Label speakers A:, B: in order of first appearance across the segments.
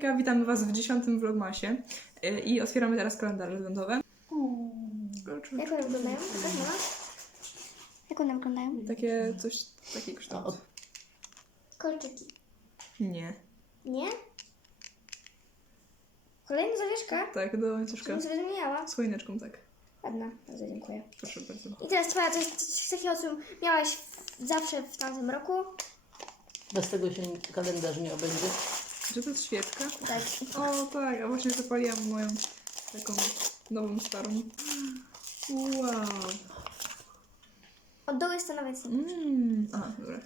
A: Hejka, witamy Was w 10. vlogmasie i otwieramy teraz kalendarze adwentowe.
B: Jak one wyglądają? Jak one wyglądają?
A: Taki kształt.
B: Kolczyki.
A: Nie.
B: Nie? Kolejna zawieszka?
A: Tak, do łańcuszka.
B: Żebym sobie zmieniała.
A: Z choineczką, tak.
B: Ładna, bardzo dziękuję.
A: Proszę bardzo.
B: I teraz twoja, to jest coś takiego, co miałaś zawsze w tamtym roku.
C: Bez tego się kalendarz nie obędzie.
A: Czy to jest świeczka?
B: Tak.
A: O tak, a właśnie zapaliłam moją taką nową, starą. Wow.
B: Od dołu jest stanowiec.
A: Aha, dobra.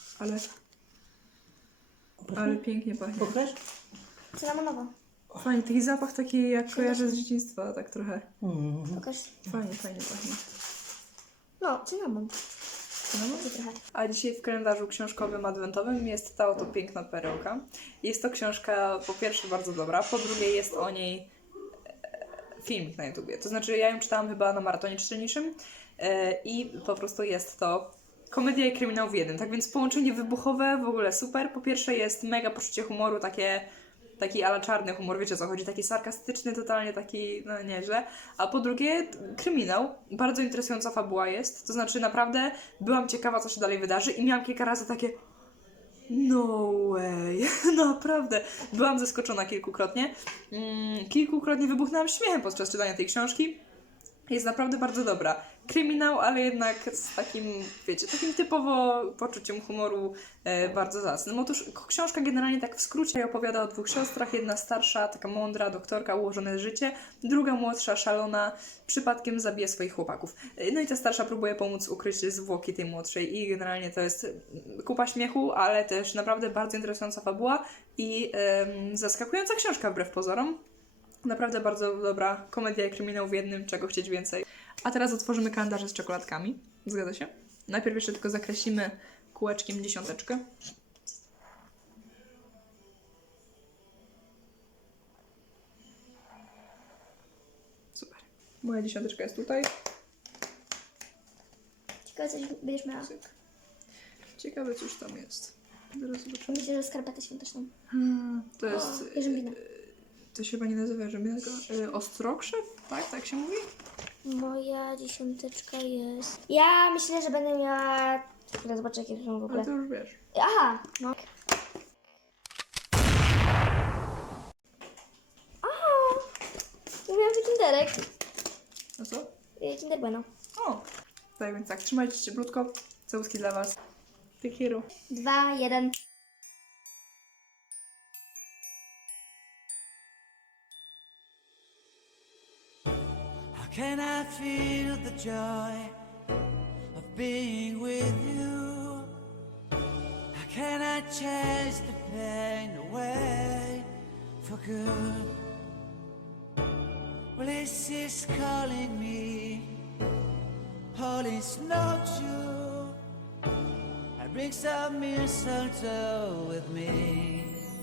A: Ale pięknie pachnie.
C: Pokaż?
B: Cynamonowo.
A: Fajnie, taki zapach taki jak kojarzę z dzieciństwa, tak trochę.
B: Pokaż.
A: Fajnie pachnie.
B: No, cynamon.
A: Cynamon?
B: Trochę.
A: A dzisiaj w kalendarzu książkowym adwentowym jest ta oto piękna perełka. Jest to książka po pierwsze bardzo dobra, po drugie jest o niej filmik na YouTubie. To znaczy ja ją czytałam chyba na maratonie czytelniczym i po prostu jest to komedia i kryminał w jednym. Tak więc połączenie wybuchowe w ogóle super. Po pierwsze jest mega poczucie humoru, taki ala czarny humor, wiecie o co chodzi, taki sarkastyczny, totalnie taki, no nieźle. A po drugie, kryminał, bardzo interesująca fabuła jest, to znaczy naprawdę byłam ciekawa, co się dalej wydarzy i miałam kilka razy takie no way, naprawdę. Byłam zaskoczona kilkukrotnie. Kilkukrotnie wybuchnęłam śmiechem podczas czytania tej książki. Jest naprawdę bardzo dobra. Kryminał, ale jednak z takim, wiecie, takim typowo poczuciem humoru bardzo zacnym. Otóż książka generalnie tak w skrócie opowiada o dwóch siostrach. Jedna starsza, taka mądra doktorka, ułożone życie. Druga młodsza, szalona, przypadkiem zabija swoich chłopaków. No i ta starsza próbuje pomóc ukryć zwłoki tej młodszej i generalnie to jest kupa śmiechu, ale też naprawdę bardzo interesująca fabuła i zaskakująca książka wbrew pozorom. Naprawdę bardzo dobra komedia i kryminał w jednym, czego chcieć więcej. A teraz otworzymy kalendarze z czekoladkami. Zgadza się? Najpierw jeszcze tylko zakreślimy kółeczkiem dziesiąteczkę. Super. Moja dziesiąteczka jest tutaj.
B: Ciekawe, coś będziesz miała.
A: Ciekawe, cóż tam jest. Zaraz zobaczymy.
B: Myślę, że skarpetę świąteczną.
A: To jest...
B: Jarzębina.
A: To się chyba nie nazywa jarzębina, tylko ostrokrzew? Tak? Tak się mówi?
B: Moja dziesiąteczka jest... Ja myślę, że będę miała... Chwilę, zobaczę, jakie są w ogóle.
A: Ale to już wiesz.
B: Aha, no. Aha! Ja miałam taki kinderek.
A: A co?
B: Kinder Bueno.
A: O! Tak więc tak, trzymajcie się cieplutko. Całuski dla Was. Take care.
B: 2, 1.
D: How can I feel the joy of being with you? How can I chase the pain away for good? Well, this is calling me, all is not true. I bring some mistletoe with me.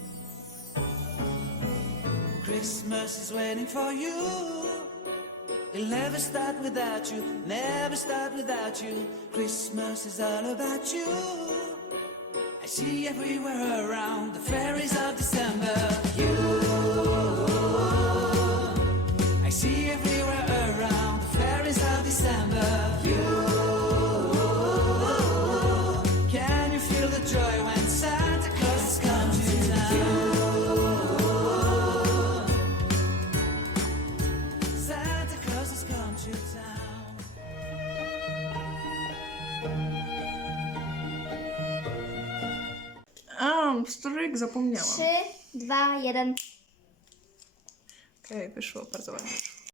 D: Christmas is waiting for you. It'll never start without you, never start without you. Christmas is all about you. I see everywhere around the fairies of December. You, I see everywhere around the fairies of December. You, can you feel the joy when Santa Claus comes to town? Santa Claus has come to town.
A: Stryk, zapomniałam.
B: 3, 2, 1.
A: Okej, wyszło bardzo ładnie.